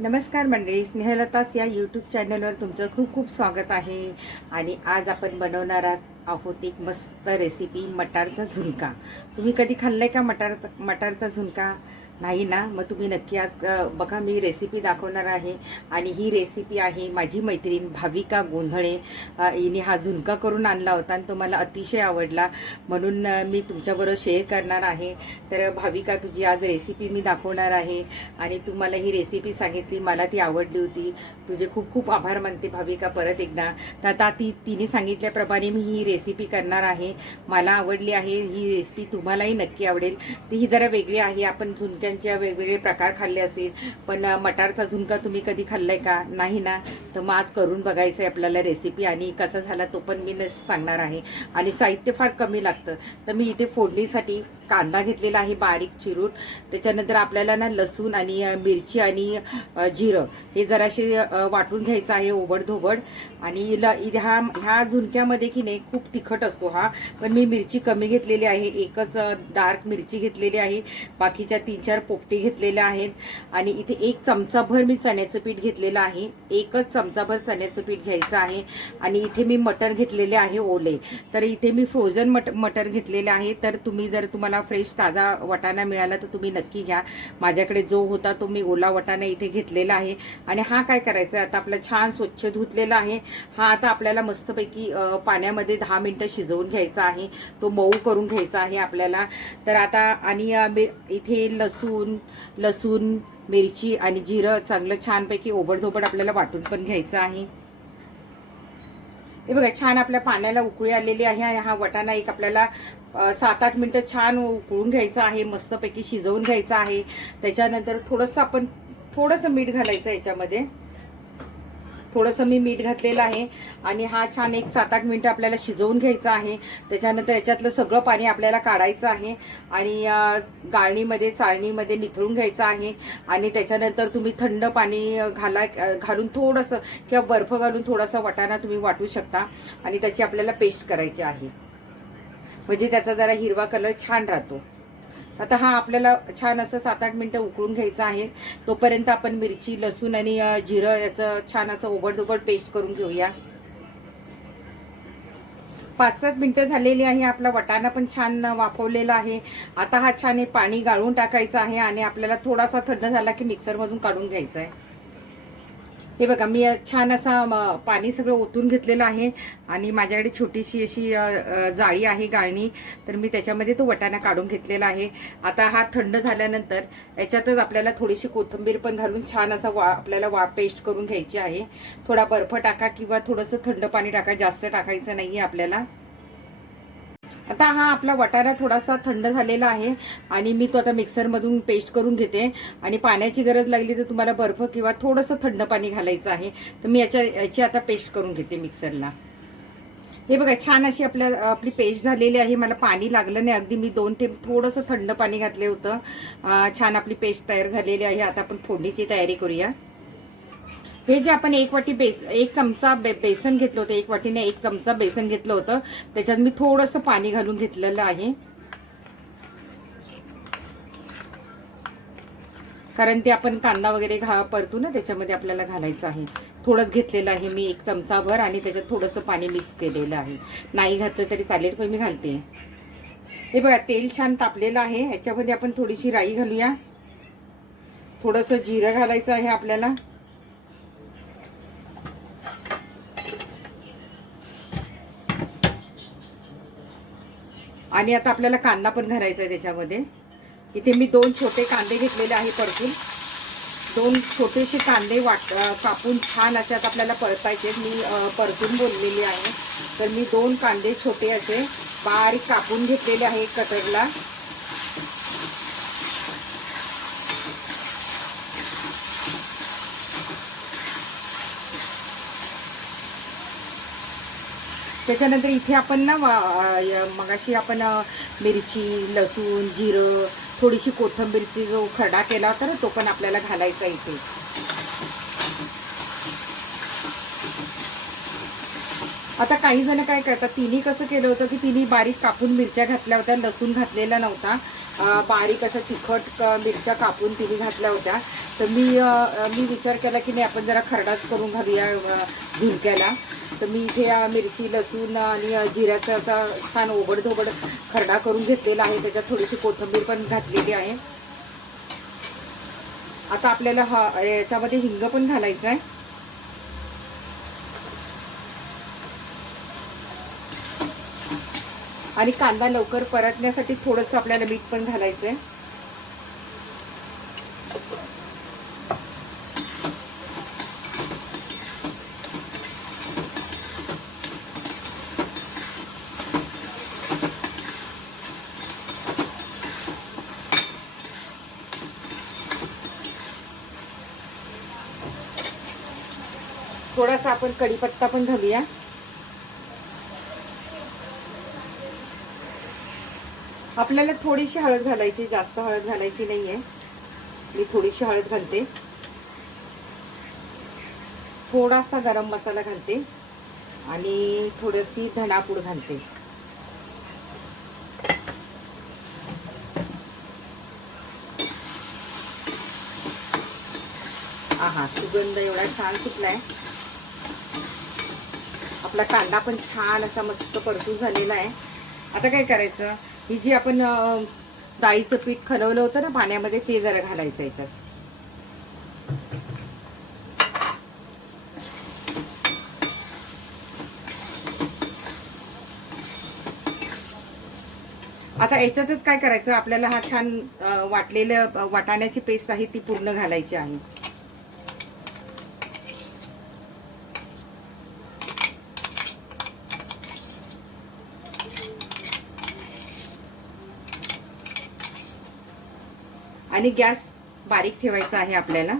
नमस्कार मंडळी स्नेहलतास या यूट्यूब चॅनलवर तुमचं खूप खूप स्वागत आहे. आणि आज आपण बनवणार आहोत एक मस्त रेसिपी मटारचा झुणका. तुम्ही कधी खाल्लं आहे का मटार मटारचा झुणका? नाही ना मग तुम्ही नक्की आज बघा मी रेसिपी दाखवणार आहे आणि ही रेसिपी आहे माझी मैत्रीण भाविका गोंधळे. हिने हा झुणका करून आणला होता आणि तो मला अतिशय आवडला. म्हणून मी तुमच्याबरोबर शेअर करणार आहे. तर भाविका तुझी आज रेसिपी मी दाखवणार आहे आणि तू मला ही रेसिपी सांगितली मला ती आवडली होती. तुझे खूप खूप आभार मानते भाविका परत एकदा. तर आता ती तिने सांगितल्याप्रमाणे मी ही रेसिपी करणार आहे. मला आवडली आहे ही रेसिपी तुम्हालाही नक्की आवडेल. ती ही जरा वेगळी आहे आपण त्यांच्या वेगवेगळे प्रकार खाल्ले असतील. पण मटारचा झुणका तुम्ही कधी खाल्लाय का? नाही ना? तर मग आज करून बघायचं आहे आपल्याला रेसिपी आणि कसा झाला तो पण मी न सांगणार आहे. आणि साहित्य फार कमी लागतं. तर मी इथे फोडणीसाठी कांदा घेतलेला आहे बारीक चिरून. त्याच्यानंतर आपल्याला ना लसूण आणि मिरची आणि जिरं हे जराशी वाटून घ्यायचं आहे ओबडधोबड. आणि ल ह्या ह्या झुणक्यामध्ये की नाही खूप तिखट असतो हा. पण मी मिरची कमी घेतलेली आहे. एकच डार्क मिरची घेतलेली आहे. बाकीच्या तीन चार पोपटी घेतलेल्या आहेत. आणि इथे एक चमचाभर मी चण्याचं पीठ घेतलेलं आहे. एकच चमचाभर चण्याचं पीठ घ्यायचं आहे. आणि इथे मी मटर घेतलेले आहे ओले. तर इथे मी फ्रोझन मट मटर घेतलेले आहे. तर तुम्ही जर तुम्हाला फ्रेश ताजा वटाणा मिळाला तर तुम्ही नक्की घ्या. माझ्याकडे जो होता तो मी ओला वटाणा इथे घेतलेला आहे. आणि हा काय करायचा आहे? आता आपला छान स्वच्छ धुतलेला आहे. हा आता आपल्याला मस्तपैकी पाण्यामध्ये दहा मिनिटं शिजवून घ्यायचा आहे. तो मऊ करून घ्यायचा आहे आपल्याला. तर आता आणि मी- इथे लसूण लसूण मिरची आणि जिरं चांगलं छानपैकी ओबडधोबड आपल्याला वाटून पण घ्यायचं आहे. हे बघा छान आपल्या पाण्याला उकळी आलेली आहे आणि हा वटाणा एक आपल्याला सात आठ मिनटं छान उकळून घ्यायचा आहे मस्तपैकी शिजवून घ्यायचा आहे. त्याच्यानंतर थोडंसं आपण थोडंसं मीठ घालायचं याच्यामध्ये. थोडंसं मी मीठ घातलेलं आहे आणि हा छान एक सात आठ मिनटं आपल्याला शिजवून घ्यायचा आहे. त्याच्यानंतर याच्यातलं सगळं पाणी आपल्याला काढायचं आहे आणि गाळणीमध्ये चाळणीमध्ये निथळून घ्यायचं आहे. आणि त्याच्यानंतर तुम्ही थंड पाणी घाला घालून थोडंसं किंवा बर्फ घालून थोडासा वाटाणा तुम्ही वाटू शकता आणि त्याची आपल्याला पेस्ट करायची आहे. म्हणजे त्याचा जरा हिरवा कलर छान राहतो. आता हा आपल्याला छान असं सात आठ मिनिटं उकळून घ्यायचा आहे. तोपर्यंत आपण मिरची लसूण आणि जिरं याचं छान असं ओबडधोबड पेस्ट करून घेऊया. पाच सात मिनिटं झालेली आहे आपला वटाणा पण छान वाफवलेला आहे. आता हा छान पाणी गाळून टाकायचं आहे आणि आपल्याला थोडासा थंड झाला की मिक्सरमधून काढून घ्यायचा आहे हे बघा मी छान असा म, पाणी सगळं ओतून घेतलेलं आहे आणि माझ्याकडे छोटीशी अशी जाळी आहे गाळणी तर मी त्याच्यामध्ये तो वटाणा काढून घेतलेला आहे. आता हा थंड झाल्यानंतर याच्यातच आपल्याला थोडीशी कोथिंबीर पण घालून छान असा वा आपल्याला वा पेस्ट करून घ्यायची आहे. थोडा बर्फ टाका किंवा थोडंसं थंड पाणी टाका जास्त टाकायचं नाही आहे आपल्याला. आता हा आपला वटाणा थोडासा थंड झालेला आहे आणि मी तो आता मिक्सरमधून पेस्ट करून घेते. आणि पाण्याची गरज लागली तर तुम्हाला बर्फ किंवा थोडंसं थंड पाणी घालायचं आहे. तर मी याच्या याची आता पेस्ट करून घेते मिक्सरला. हे बघा छान अशी आपल्या आपली पेस्ट झालेली आहे. मला पाणी लागलं नाही. अगदी मी दोन ते थोडंसं थंड पाणी घातले होतं. छान आपली पेस्ट तयार झालेली आहे. आता आपण फोडणीची तयारी करूया. हे जे आपण एक वाटी बेस एक चमचा बे, बेसन घेतलं होतं एक वाटीने एक चमचा बेसन घेतलं होतं. त्याच्यात मी थोडंसं पाणी घालून घेतलेलं आहे. कारण ते आपण कांदा वगैरे घा परतू ना त्याच्यामध्ये आपल्याला घालायचं आहे. थोडंच घेतलेलं आहे मी एक चमचाभर आणि त्याच्यात थोडंसं पाणी मिक्स केलेलं आहे. नाही घातलं तरी चालेल पण मी घालते. हे बघा तेल छान तापलेलं आहे. ह्याच्यामध्ये आपण थोडीशी राई घालूया. थोडंसं जिरं घालायचं आहे आपल्याला. आणि आता आपल्याला कांदा पण घालायचा आहे त्याच्यामध्ये. इथे मी दोन छोटे कांदे घेतलेले आहे परतून. दोन छोटेसे कांदे वाट कापून छान असे आता आपल्याला परतायचे मी परतून बोललेली आहे. तर मी दोन कांदे छोटे असे बारीक कापून घेतलेले आहे कटरला. त्याच्यानंतर इथे आपण ना मगाशी आपण मिरची लसूण जिरं थोडीशी कोथिंबीरची जो खरडा केला होता ना तो पण आपल्याला घालायचा इथे. आता काही जण काय करतात तिने कसं केलं होतं की तिने बारीक कापून मिरच्या घातल्या होत्या लसूण घातलेला नव्हता. बारीक अशा तिखट मिरच्या कापून तिने घातल्या होत्या. तर मी मी विचार केला की नाही आपण जरा खरडाच करून घालूया अ, झुणक्याला. तर मी इथे मिरची लसूण आणि जिऱ्याचा असा छान ओबडधोबड खरडा करून घेतलेला आहे. त्याच्यात थोडीशी कोथिंबीर पण घातलेली आहे. आता आपल्याला हा याच्यामध्ये हिंग पण घालायचं आहे. आणि कांदा लवकर परतण्यासाठी थोडंसं आपल्याला मीठ पण घालायचं आहे. थोडासा आपण कढीपत्ता पण घालूया. आपल्याला थोडीशी हळद घालायची जास्त हळद घालायची नाहीये. मी थोडीशी हळद घालते. थोडासा गरम मसाला घालते आणि थोडीशी धनापूड घालते. हा सुगंध एवढा छान सुटलाय. आपला कांदा पण छान असा मस्त परतून झालेला आहे. आता काय करायचं? ही जी आपण डाळीचं पीठ खलवलं होतं ना पाण्यामध्ये ते जरा घालायचं याच्यात. आता याच्यातच काय करायचं? आपल्याला हा छान वाटलेलं वाटाण्याची पेस्ट आहे ती पूर्ण घालायची आहे आणि गॅस बारीक ठेवायचा आहे आपल्याला.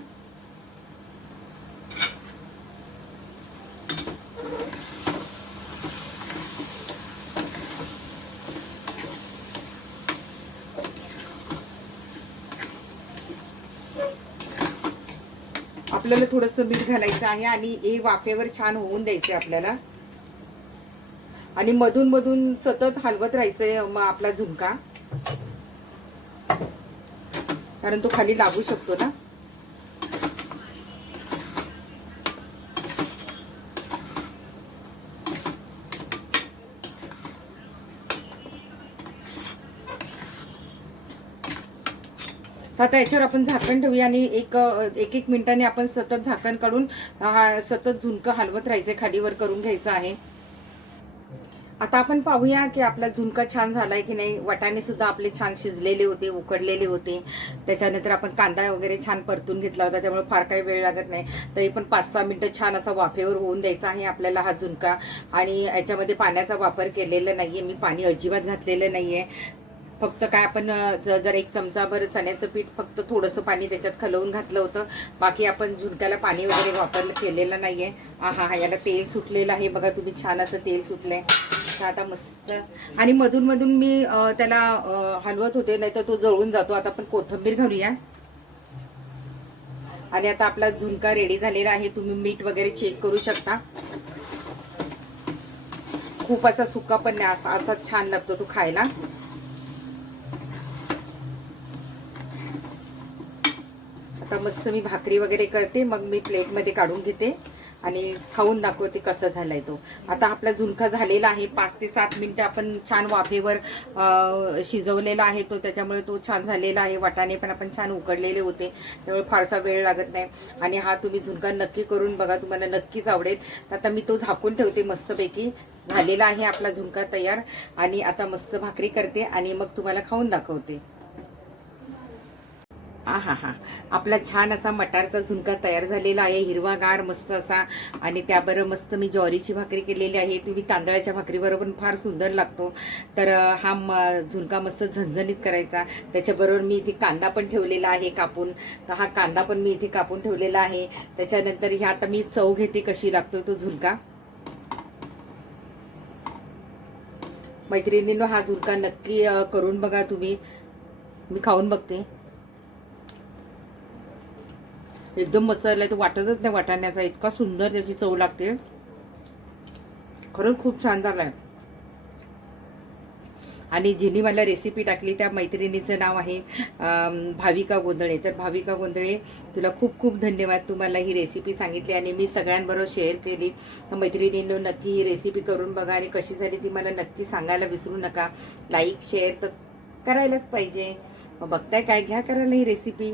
आपल्याला थोडंसं मीठ घालायचं आहे आणि हे वाफेवर छान होऊन द्यायचे आपल्याला. आणि मधून मधून सतत हलवत राहायचंय मग आपला झुणका. कारण तो खाली लागू शकतो ना. आता याच्यावर आपण झाकण ठेवूया आणि एक एक एक मिनिटाने आपण सतत झाकण काढून हा सतत झुणकं हलवत राहायचं खालीवर करून घ्यायचं आहे. आता आपण पाहूया की आपला झुणका छान झालाय की नाही. वाटाणे सुद्धा आपले छान शिजलेले होते उकडलेले होते. त्याच्यानंतर आपण कांदा वगैरे छान परतून घेतला होता त्यामुळे फार काही वेळ लागत नाही. तरी पण पाच सहा मिनिटं छान असा वाफेवर होऊन द्यायचा आहे आपल्याला हा झुणका. आणि याच्यामध्ये पाण्याचा वापर केलेला नाहीये मी पाणी अजिबात घातलेलं नाहीये. फक्त काय आपण जर एक चमचाभर चण्याचं पीठ फक्त थोडंसं पाणी त्याच्यात खलवून घातलं होतं बाकी आपण झुणक्याला पाणी वगैरे वापरलं केलेलं नाहीये. हा हा याला तेल सुटलेलं आहे. बघा तुम्ही छान असं तेल सुटलंय. आहे आता मस्त. आणि मधून मधून मी त्याला हलवत होते नाही तर तो जळून जातो. आता आपण कोथिंबीर घालूया. आणि आता आपला झुणका रेडी झालेला आहे. तुम्ही मीठ वगैरे चेक करू शकता. खूप असा सुका पण नाही. असा असाच छान लागतो तो खायला. आता मस्त मी भाकरी वगैरे करते मग मी प्लेटमध्ये काढून घेते आणि खाऊन दाखवते कसं झालाय तो. आता आपला झुणका झालेला आहे पाच ते सात मिनटं आपण छान वाफेवर शिजवलेला आहे तो त्याच्यामुळे तो छान झालेला आहे. वाटाणे पण आपण छान उकडलेले होते त्यामुळे फारसा वेळ लागत नाही. आणि हा तुम्ही झुणका नक्की करून बघा तुम्हाला नक्कीच आवडेल. तर आता मी तो झाकून ठेवते मस्तपैकी. झालेला आहे आपला झुणका तयार. आणि आता मस्त भाकरी करते आणि मग तुम्हाला खाऊन दाखवते. हा हा हा आपला छान असा मटारचा झुणका तयार झालेला आहे हिरवागार मस्त असा. आणि त्याबरोबर मस्त मी ज्वारीची भाकरी केलेली आहे. तुम्ही तांदळाच्या भाकरीबरोबर पण फार सुंदर लागतो. तर हा म- झुणका मस्त झणझणीत करायचा. त्याच्याबरोबर मी इथे कांदा पण ठेवलेला आहे कापून. तर हा कांदा पण मी इथे कापून ठेवलेला आहे. त्याच्यानंतर ह्या आता मी चव घेते कशी लागतो तो झुणका. मैत्रिणींनो हा झुणका नक्की करून बघा तुम्ही. मी खाऊन बघते. एकदम मस्त आहे तर वाटतच नाही वाटाण्याचा. इतका सुंदर त्याची चव लागते. खरंच खूप छान झालाय. आणि जिनी मला रेसिपी टाकली. त्या मैत्रिणीचं नाव आहे भाविका गोंधळे. तर भाविका गोंधळे तुला खूप खूप धन्यवाद. तू मला ही रेसिपी सांगितली आणि मी सगळ्यांबरोबर शेअर केली. तर मैत्रिणींनो नक्की ही रेसिपी करून बघा आणि कशी झाली ती मला नक्की सांगायला विसरू नका. लाईक शेअर तर करायलाच पाहिजे. मग बघताय काय? घ्या करायला ही रेसिपी